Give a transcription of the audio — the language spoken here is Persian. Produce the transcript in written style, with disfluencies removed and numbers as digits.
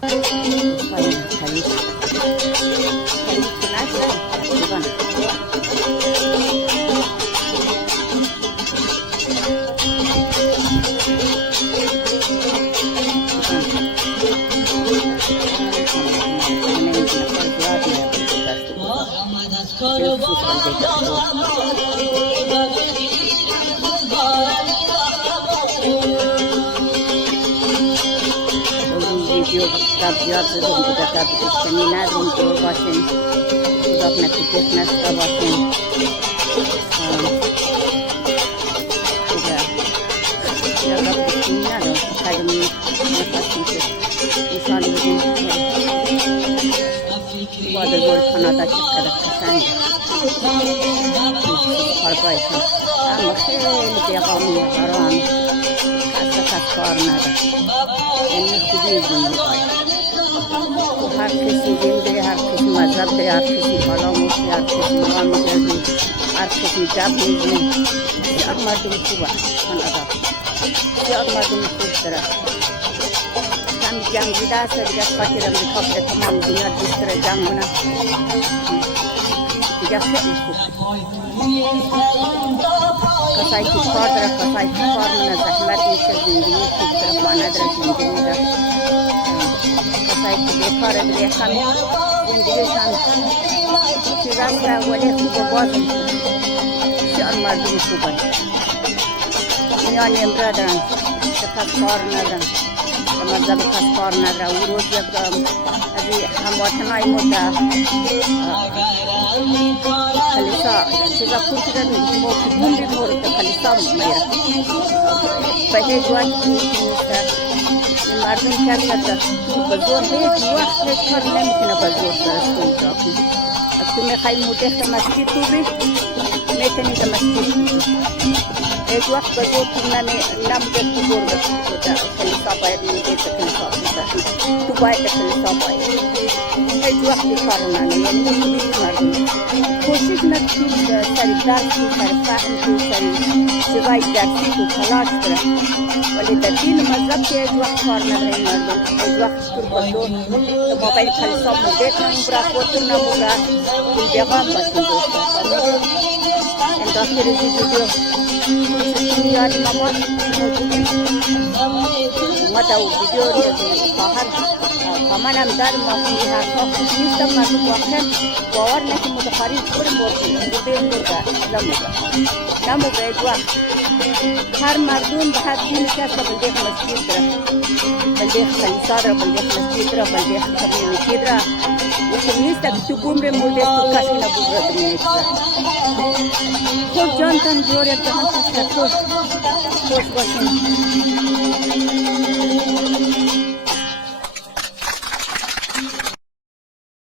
خلیج که نشد تقریبا video ziyad zedom bуда kabudistani nadrum jor boshin uzoq natija nasib boshin juda nado kadimi inson bugün boda gol kanada chiqqada qasang qarbaysan amma xeyli beg'amli harom kas ko'rinadi endi xudo o'zini har kisi din dare har kisi mazhab dare har kisi kalam o'qi har kisi nig'am mijozi har kisi gap mizi ziyod mardum خوب kanada ziyod mardum خوب dara kami jangida است دیگه خاطر امریکا به تمام دنیا دستور جنگ مونه دیگه خیلی خوب کسایی که کار داره کسایی که کار مونه زحمت میشه زندگی خوب داره خانه داره زندگی داره کسایی که بیکار داره کمی زندگیشان چیز است ولی خوب بازم خوب بسیار مردم خوبن میان امرا دارن کس کار ندارن مذهب کس کار نداره او روز یک از هموطنهای مده کلیسا چیزا پرسیدن ما که بوندی مورد کلیسا میره به هیچ وقت نیست این مردم کار کرده به زور هیچ وقت هیچ کار نمیتونه به زور درستون را کنی تو میخوای مدخل مسجد تو بی میتونی در مسجد هیچ وقت به زور تو نمیده تو زور کلیسا باید میده کلیسا تو باید کلیسا باید هیچ وقت کار نمیده مردم کوشش نکنید سری درس و سری فهم و سری چیزای درسی و خلاص کنه ولی در دین مذهب که هیچ وقت کار نداره مردم هیچ وقت تو بندور موبایل کلیسا مدت نمبرا خودتون نمبرا این بیغام باشین دوستا این داخل ویدیو یادی مامان ماتا ویدیو خواهر کامانم دار مافی حرفا خوب نیستم مردم واقعا باور نکنم متخریب کنم بودیم بوده نموده هیچ وقت هر مردم به هر دین کس را بلدیخ مسجد را بلدیخ کلیسا را بلدیخ مسجد را بلدیخ کمیونیتی را یکی نیست که تو بومره مورده تو کسی نبوده دنیت را خود جان تن جور یک جهان کشتر خوش باشیم